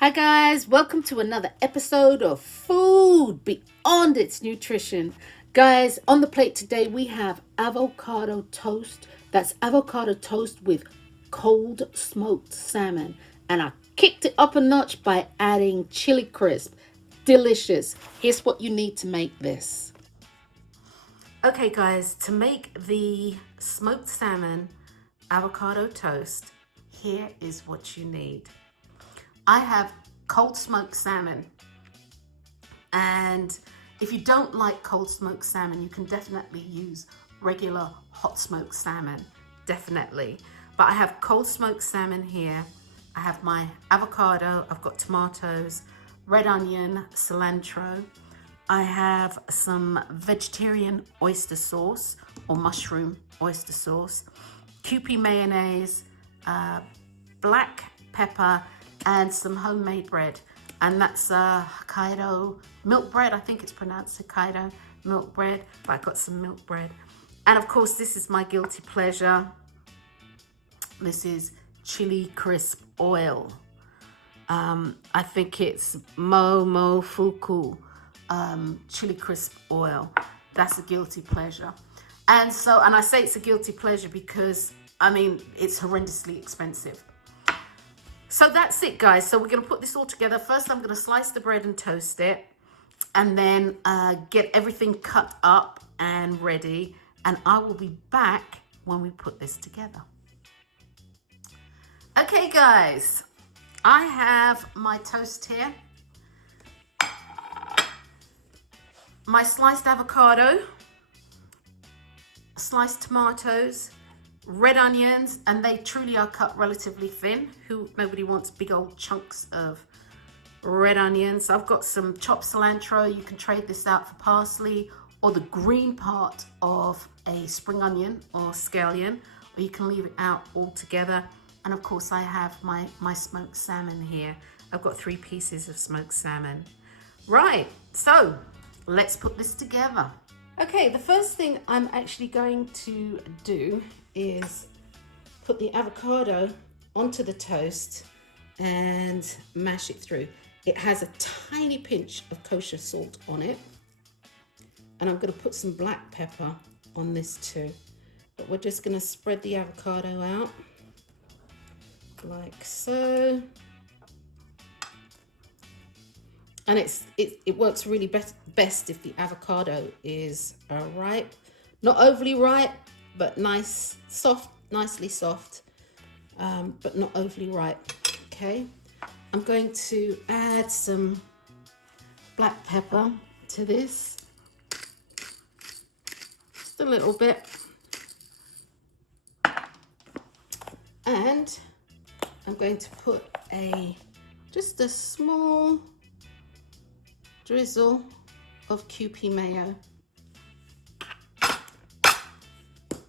Hi guys, welcome to another episode of Food Beyond Its Nutrition. Guys, on the plate today we have avocado toast. That's avocado toast with cold smoked salmon. And I kicked it up a notch by adding chili crisp. Delicious. Here's what you need to make this. Okay guys, to make the smoked salmon avocado toast, here is what you need. I have cold smoked salmon, and if you don't like cold smoked salmon, you can definitely use regular hot smoked salmon, definitely. But I have cold smoked salmon here. I have my avocado, I've got tomatoes, red onion, cilantro. I have some vegetarian oyster sauce or mushroom oyster sauce, kewpie mayonnaise, black pepper, and some homemade bread. And that's Hokkaido milk bread. I think it's pronounced Hokkaido milk bread, but I got some milk bread. And of course, this is my guilty pleasure. This is chili crisp oil. I think it's Momofuku chili crisp oil. That's a guilty pleasure. And I say it's a guilty pleasure because, I mean, it's horrendously expensive. So that's it, guys. So we're going to put this all together. First, I'm going to slice the bread and toast it, and then get everything cut up and ready. And I will be back when we put this together. Okay, guys, I have my toast here, my sliced avocado, sliced tomatoes, red onions, and they truly are cut relatively thin. Nobody wants big old chunks of red onions. I've got some chopped cilantro. You can trade this out for parsley or the green part of a spring onion or scallion, or you can leave it out altogether. And of course I have my smoked salmon here. I've got 3 pieces of smoked salmon. Right, so let's put this together. Okay, the first thing I'm actually going to do is put the avocado onto the toast and mash it through. It has a tiny pinch of kosher salt on it. And I'm going to put some black pepper on this too. But we're just going to spread the avocado out like so. And it works really best if the avocado is ripe. Not overly ripe, but nice, soft, nicely soft, but not overly ripe. Okay, I'm going to add some black pepper to this, just a little bit, and I'm going to put just a small drizzle of kewpie mayo.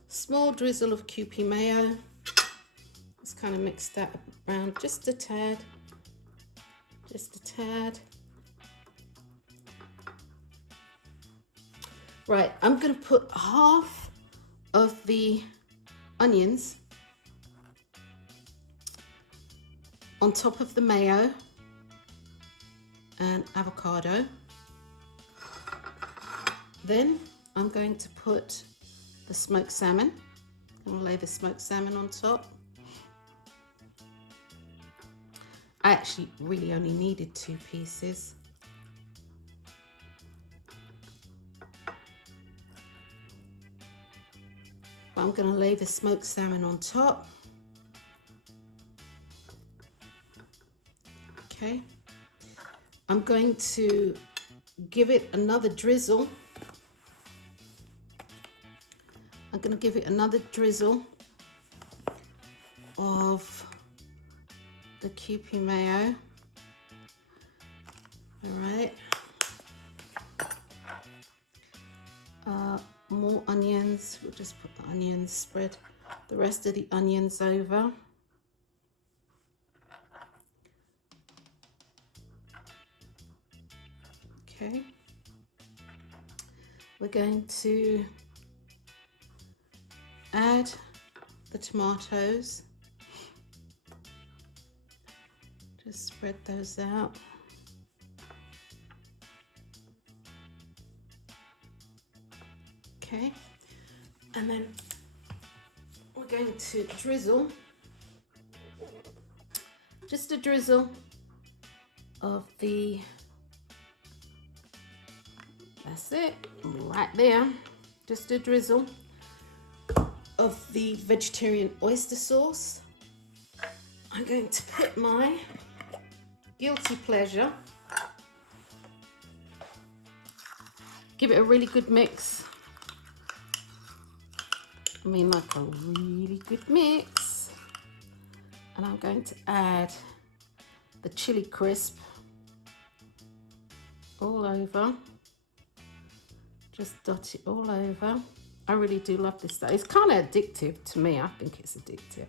Small drizzle of kewpie mayo. Let's kind of mix that around just a tad. Just a tad. Right, I'm going to put half of the onions on top of the mayo and avocado. Then I'm going to put the smoked salmon. I'm gonna lay the smoked salmon on top. I actually really only needed 2 pieces. But I'm gonna lay the smoked salmon on top. Okay. I'm going to give it another drizzle. I'm going to give it another drizzle of the kewpie mayo. All right. More onions. We'll just put the onions, spread the rest of the onions over. Okay. We're going to add the tomatoes. Just spread those out. Okay, and then we're going to drizzle, just a drizzle of that's it, right there, just a drizzle of the vegetarian oyster sauce. I'm going to put my guilty pleasure, give it a really good mix. I mean, like a really good mix. And I'm going to add the chili crisp all over. Just dot it all over. I really do love this stuff. It's kind of addictive to me. I think it's addictive.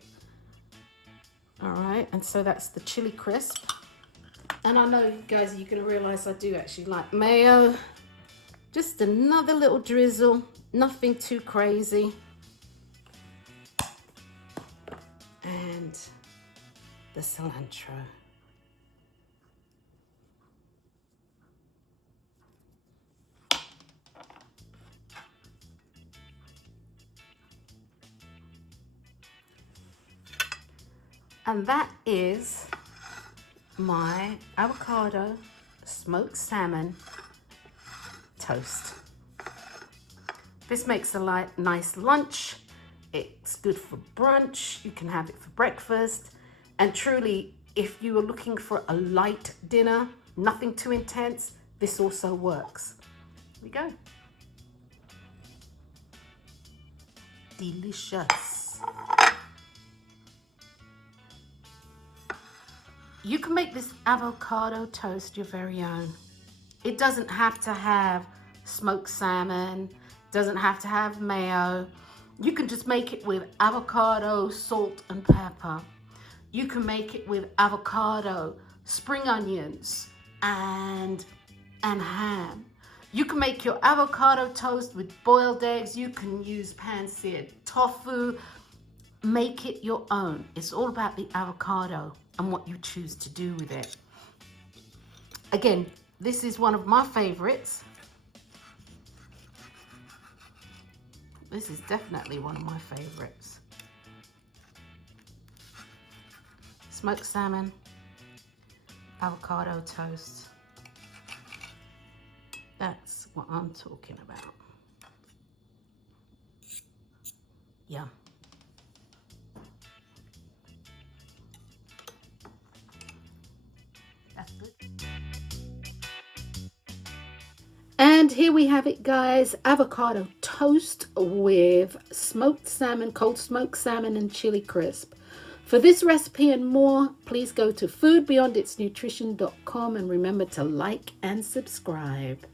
All right, and so that's the chili crisp. And I know, guys, you're going to realize I do actually like mayo. Just another little drizzle, nothing too crazy. And the cilantro. And that is my avocado smoked salmon toast. This makes a nice lunch. It's good for brunch. You can have it for breakfast. And truly, if you are looking for a light dinner, nothing too intense, this also works. Here we go. Delicious. You can make this avocado toast your very own. It doesn't have to have smoked salmon, doesn't have to have mayo. You can just make it with avocado, salt and pepper. You can make it with avocado, spring onions, and ham. You can make your avocado toast with boiled eggs. You can use pan-seared tofu. Make it your own. It's all about the avocado and what you choose to do with it. Again, this is one of my favorites. This is definitely one of my favorites. Smoked salmon, avocado toast. That's what I'm talking about. Yum. That's good. And here we have it, guys. Avocado toast with smoked salmon, cold smoked salmon and chili crisp. For this recipe and more, please go to foodbeyonditsnutrition.com and remember to like and subscribe.